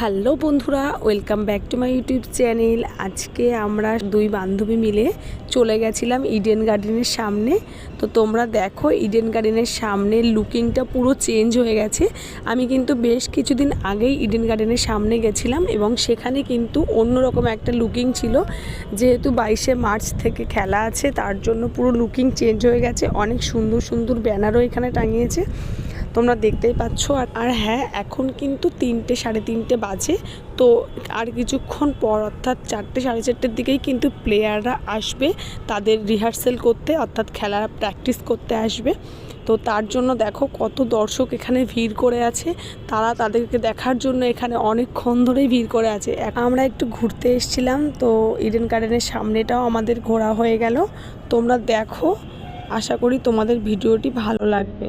Hello বন্ধুরা, welcome back to my YouTube channel. আজকে আমরা দুই বান্ধবী মিলে চলে গেছিলাম ইডেন গার্ডেনের সামনে। তো তোমরা দেখো, ইডেন গার্ডেনের সামনে লুকিংটা পুরো চেঞ্জ হয়ে গেছে। আমি কিন্তু বেশ কিছুদিন আগেই ইডেন গার্ডেনের সামনে গেছিলাম এবং সেখানে কিন্তু অন্যরকম একটা লুকিং ছিল। যেহেতু 22শে মার্চ থেকে খেলা আছে, তার জন্য পুরো লুকিং চেঞ্জ হয়ে গেছে। অনেক সুন্দর সুন্দর ব্যানারও এখানে টাঙিয়েছে, তোমরা দেখতেই পাচ্ছ। আর হ্যাঁ, এখন কিন্তু 3টে সাড়ে 3টে বাজে। তো আর কিছুক্ষণ পর অর্থাৎ 4টে সাড়ে 4টের দিকেই কিন্তু প্লেয়াররা আসবে তাদের রিহার্সেল করতে, অর্থাৎ খেলার প্র্যাকটিস করতে আসবে। তো তার জন্য দেখো কত দর্শক এখানে ভিড় করে আছে। তারা তাদেরকে দেখার জন্য এখানে অনেকক্ষণ ধরেই ভিড় করে আছে। আমরা একটু ঘুরতে এসেছিলাম, তো ইডেন গার্ডেনের সামনেটাও আমাদের ঘোরা হয়ে গেল। তোমরা দেখো, আশা করি তোমাদের ভিডিওটি ভালো লাগবে।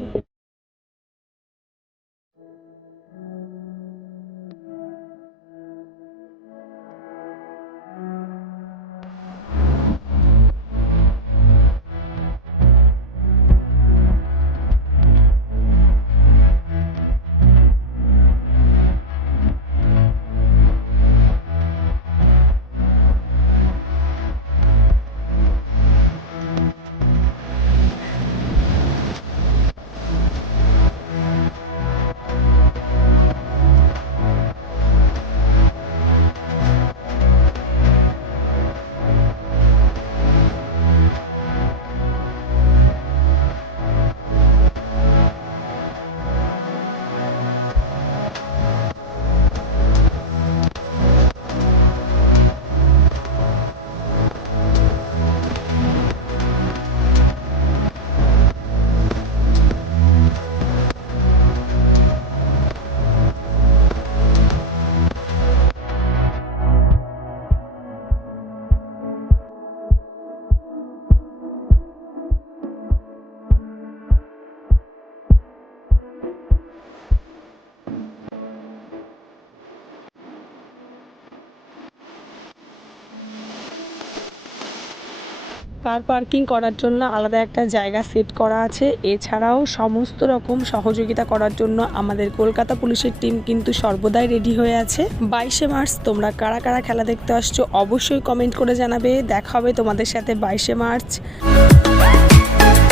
কার পার্কিং করার জন্য আলাদা একটা জায়গা সেট করা আছে। এছাড়াও সমস্ত রকম সহযোগিতা করার জন্য আমাদের কলকাতা পুলিশের টিম কিন্তু সর্বদাই রেডি হয়ে আছে। 22শে মার্চ তোমরা কারা কারা খেলা দেখতে আসছো অবশ্যই কমেন্ট করে জানাবে। দেখা হবে তোমাদের সাথে 22শে মার্চ।